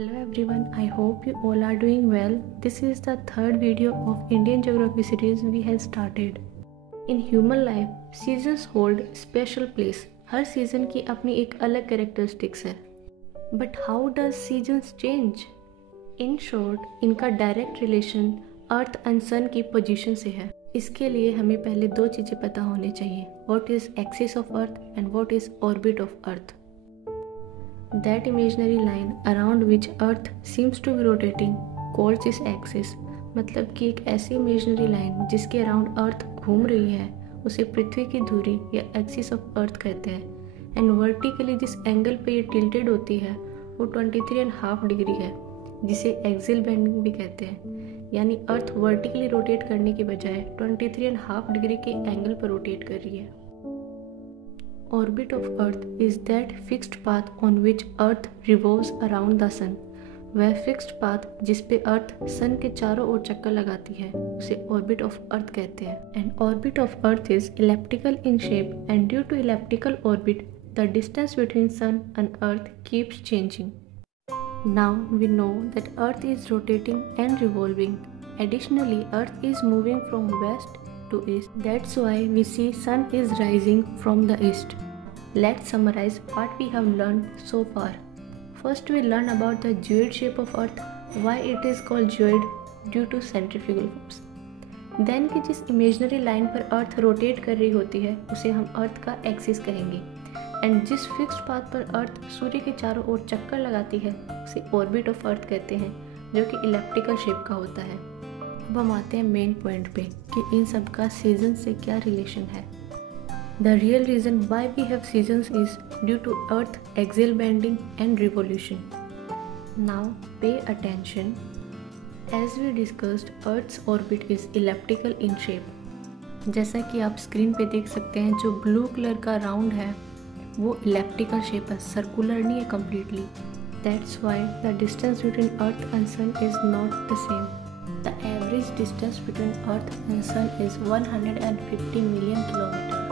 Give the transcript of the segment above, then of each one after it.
Hello everyone, I hope you all are doing well. This is the third video of Indian Geography series we have started. In human life, seasons hold special place. Her season की अपनी एक अलग characteristics है. But how does seasons change? In short, इनका direct relation earth and सन की position से है. इसके लिए हमें पहले दो चीज़ें पता होनी चाहिए. What is axis of Earth and what is orbit of Earth? That imaginary line around which Earth seems to be rotating calls its axis. मतलब कि एक ऐसी इमेजनरी लाइन जिसके अराउंड अर्थ घूम रही है उसे पृथ्वी की धुरी या एक्सिस ऑफ अर्थ कहते हैं. एंड वर्टिकली जिस एंगल पे ये टिल्टेड होती है वो 23.5 डिग्री है, जिसे एक्सियल बेंडिंग भी कहते हैं. यानी अर्थ वर्टिकली रोटेट करने के बजाय 23.5 डिग्री के एंगल पर रोटेट कर रही है. Orbit of Earth is that fixed path on which Earth revolves around the Sun. वह फिक्स्ड पाथ जिस पे अर्थ सन के चारों ओर चक्कर लगाती है उसे ऑर्बिट ऑफ अर्थ कहते हैं. And orbit of earth is elliptical in shape and due to elliptical orbit the distance between sun and earth keeps changing. Now we know that Earth is rotating and revolving. Additionally, Earth is moving from west to east. That's why we see sun is rising from the east. Let's summarize what we have learned so far. First, we learn about the geoid shape of Earth, why it is called geoid due to centrifugal force. Then कि जिस imaginary line पर Earth rotate कर रही होती है उसे हम Earth का axis कहेंगे. एंड जिस फिक्स्ड पाथ पर अर्थ सूर्य के चारों ओर चक्कर लगाती है उसे ऑर्बिट ऑफ अर्थ कहते हैं, जो कि इलिप्टिकल शेप का होता है. अब हम आते हैं मेन पॉइंट पे कि इन सब का सीजन से क्या रिलेशन है. The real reason why we have seasons is due to earth axial bending and revolution. Now pay attention. As we discussed, earth's orbit is elliptical in shape. जैसा कि आप स्क्रीन पे देख सकते हैं, जो ब्लू कलर का राउंड है वो इलिप्टिकल शेप है, सर्कुलर नहीं है completely. That's why the distance between earth and sun is not the same. The average distance between Earth and Sun is 150 million kilometers.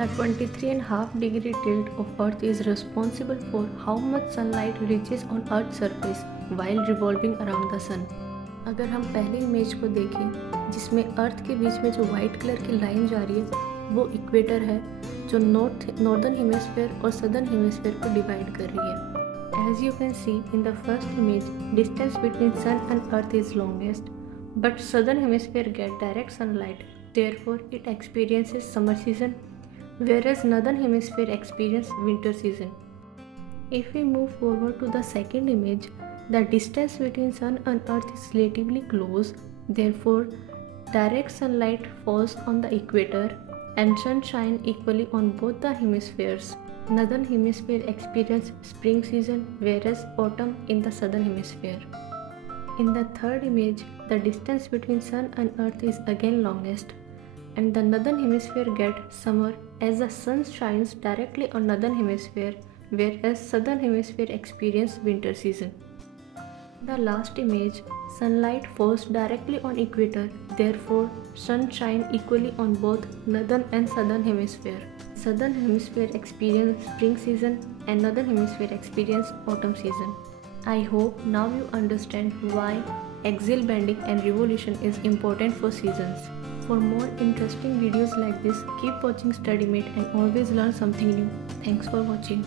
The 23.5 degree tilt of Earth is responsible for how much sunlight reaches on Earth's surface while revolving around the Sun. अगर हम पहले image को देखें जिसमें अर्थ के बीच में जो white colour की लाइन जा रही है वो इक्वेटर है, जो नॉर्दर्न हेमिस्फीयर और सदर्न हेमिस्फीयर को डिवाइड कर रही है. As you can see in the first image, distance between Sun and Earth is longest, but southern hemisphere get direct sunlight, therefore it experiences summer season, whereas northern hemisphere experience winter season. If we move forward to the second image, the distance between Sun and Earth is relatively close, therefore direct sunlight falls on the equator and sun shine equally on both the hemispheres. Northern hemisphere experience spring season, whereas autumn in the southern hemisphere. In the third image, the distance between sun and earth is again longest, and the northern hemisphere get summer as the sun shines directly on northern hemisphere, whereas southern hemisphere experience winter season. The last image, sunlight falls directly on equator, therefore sun shine equally on both northern and southern hemisphere. Southern hemisphere experience spring season and northern hemisphere experience autumn season. I hope now you understand why axial bending and revolution is important for seasons. For more interesting videos like this, keep watching StudyMate and always learn something new. Thanks for watching.